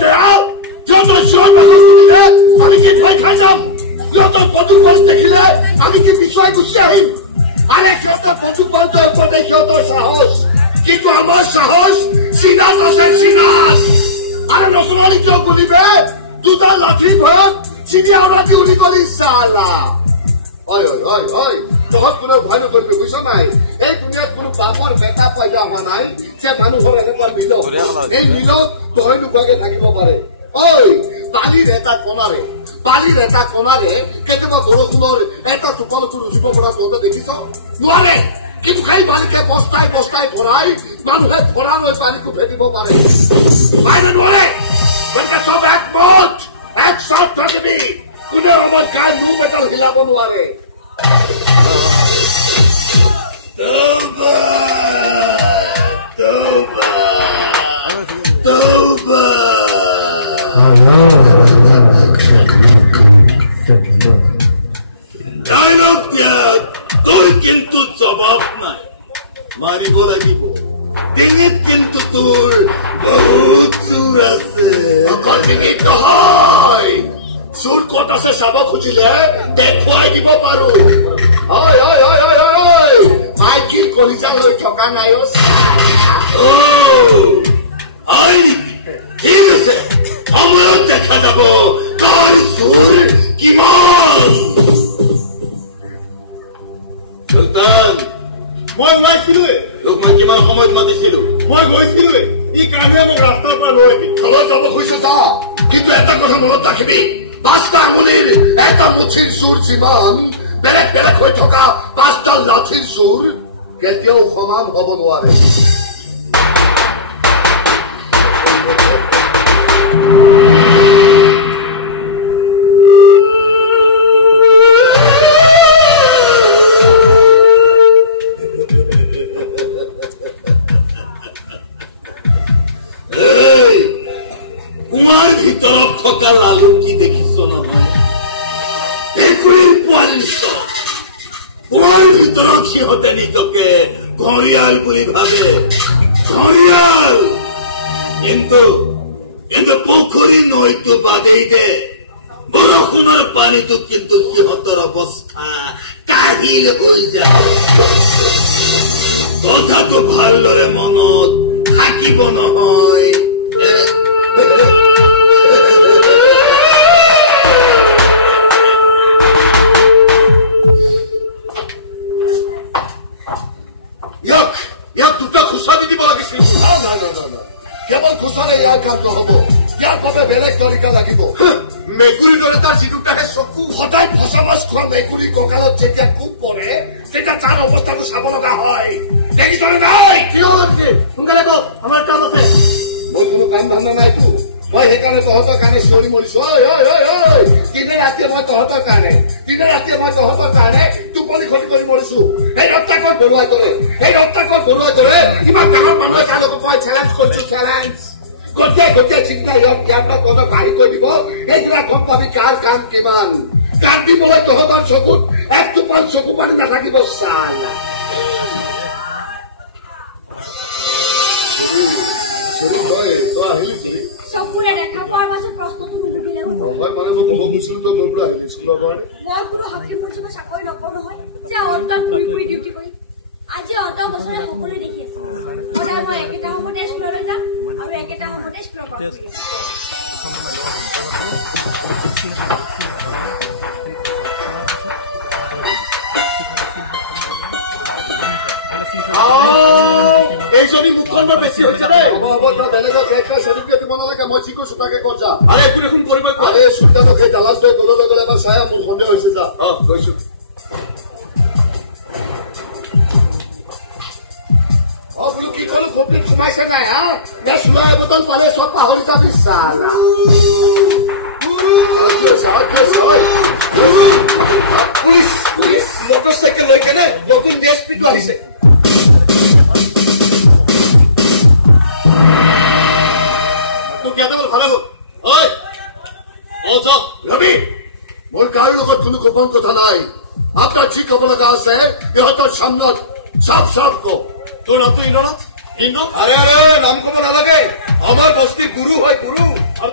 বেয়া সিহঁতৰ চিঞৰ বাখৰ শুনিলে আমি কি ভয় খাই যাম সিহঁতৰ বন্দুক বাজ দেখিলে আমি কি পিছুৱাই গুচি আহিম আৰে সিহঁতৰ বন্দুক বাজৰ ওপৰতে সিহঁতৰ সাহস কিন্তু আমাৰ সাহস চিনাত আছে চিনাত আরে নসমালি কিয় গুলিবে দুটা লাঠি ভয়ত চিনি আওরা কি উলি গলি সালা ওই ওই ওই ওই তহত কোনো ভয় নকৰিবি বুঝছ নাই এই দুনিয়াত কোনো পাপৰ বেটা পয়দা হোৱা নাই যে মানুহৰ এনেকুৱা মিল এই মিলত তই নোকোৱাকে থাকিব পাৰে ওই বালিৰ এটা কণাৰে কেতিয়াবা বৰষুণৰ এটা টোপালটো ৰুচিব পৰা তহঁতে দেখিছ নোৱাৰে কিন্তু খাই বালিকে বস্তাই বস্তাই ভৰাই মানুহে ভৰা লৈ পানীটো ভেটিব পাৰে বাইৰে নোৱাৰে গতিকে সব একমত একসাথ থাকিবি কোনে আমাৰ গায়ে নুব এটাও হিলাব নোৱাৰে তৌবা তৌবা তৌবা ডাইলগ ত্যাগ তোর কিন্তু জবাব নাই মারিব লাগিব ডিঙিত কিন্তু তোর বহুত চুর আছে অকল ডিঙিত নহয় চুর কত আছে চাব খুজিলে দেখুৱাই দিব পাৰো হয় হয় হয় হয় হয় মাইকি কলিজা লৈ থকা নাই ঠিক আছে সময়ত দেখা যাব কাৰ চুৰ কিমান সুলতান মই গৈছিলোৱে তোক মই কিমান সময়ত মাতিছিলো মই গৈছিলোৱে ই কামে মোক ৰাস্তাৰ পৰা লৈ আহিল তলত যাব খুজিছ যা কিন্তু এটা কথা মনত ৰাখিবি 5টা আঙুলিৰ এটা মুঠিৰ চুৰ যিমান বেলেগ বেলেগ হৈ থকা 5টা লাঠিৰ চুৰ কেতিয়াও সমান হ'ব নোৱাৰে লালু কি দেখিছ নহয় ভেকুৰীৰ পোৱালি পোৱাৰ ভিতৰত সিহঁতে নিজকে ঘৰিয়াল বুলি ভাবে ঘৰিয়াল কিন্তু পুখুৰী নৈটো বাদেই দে বৰষুণৰ পানীটো কিন্তু সিহঁতৰ অৱস্থা কাহিল হৈ যায় কথাটো ভালদৰে মনত থাকিব নহয় ইয়াক দুটা খুচা দি দিব লাগিছিল কেৱল খুচাৰে ইয়াৰ কাম নহব ইয়াৰ বাবে বেলেগ তৰিকা লাগিব মেকুৰীৰ দৰে তাৰ যিটোটাহে চকু সদায় ফচা মাছ খোৱা মেকুৰী কঁকালত যেতিয়া কোব পৰে তেতিয়া তাৰ অৱস্থাটো চাব লগা হয় দেখিছনে নাই কিয় আছে সোনকালে কওক আমাৰ কাম আছে মোৰ কোনো কাম ধান্দা নাইতো মই সেইকাৰণে তহঁতৰ কাৰণে চিঞৰি মৰিছো দিনে ৰাতিয়ে মই তহঁতৰ কাৰণে টোপনি ক্ষতি কৰি মৰিছো এই ৰত্নাকৰ বৰুৱাই দৰে ইমান ডাঙৰ মানুহে তাৰ লগত মই চেলেঞ্জ কৰিছো চেলেঞ্জ গোটেই চিন্তা ইয়াৰ পৰা তহঁতক বাঢ়ি কৰি দিব সেইবিলাক গম পাবি কাৰ কাম কিমান কাৰ দিবলৈ তহঁতৰ চকুত এক টোপাল চকু পানী নাথাকিব চালা তই আহিলি চকুৰে দেখা পোৱাৰ পাছত প্ৰশ্নটো নুসুধিলে হয় মানে মই ক'ব গৈছিলো তই মোৰ পৰা আহিলি স্কুলৰ কাৰণে মই কোনো হাকিম মুচিব চাকৰি নকৰো নহয় যে অন্তত ঘূৰি ডিউটি কৰি আজি অত বছৰে সকলোৱে দেখি আছে সদায় মই একেটা সময়তে স্কুললৈ যাম আৰু একেটা সময়তে স্কুলৰ পৰা এইজনী মুখখন বৰ বেছি হৈছে দেই হ'ব তই বেলেগক চাৰ্টিফিকেট দিব নালাগে মই ঠিক কৈছো তাকে কৰ যা আৰে একো দেখোন কৰিব আৰে চুলতানক সেই দালাল তই কললৈ গ'লে এবাৰ চাই মোৰ সন্দেহ হৈছে যা কৈছো বোলো কি কলো কমপ্লেইন সোমাইছে নাই হা নে চুলা এবটল পালে চব পাহৰি যাবি চালা পুলিচ মটৰচাইকেল লৈ কেনে নতুন ডিএছপিটো আহিছে ৰবি মোৰ কাৰো লগত কোনো গোপন কথা নাই আপোনাৰ যি ক'ব লগা আছে ইহঁতৰ সামনত সাফ কওক তোৰ নামটো ইন্দ্ৰনাথ আৰে নাম ক'ব নালাগে আমাৰ বস্তি গুৰু হয় গুৰু আৰু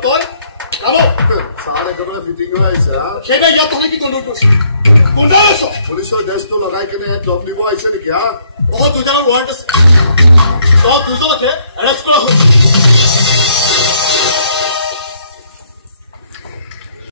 একেবাৰে ফিটিং হৈ আহিছে হা সেইটা ইয়াত তহঁতে কি কণ্ট্ৰল কৰিছিল কোনে আছ পুলিচৰ ড্ৰেছটো লগাই কেনে দম দিব আহিছে নেকি হা দুজনৰ ৱাৰেণ্ট আছে দুজনকে এৰেষ্ট কৰা হৈছে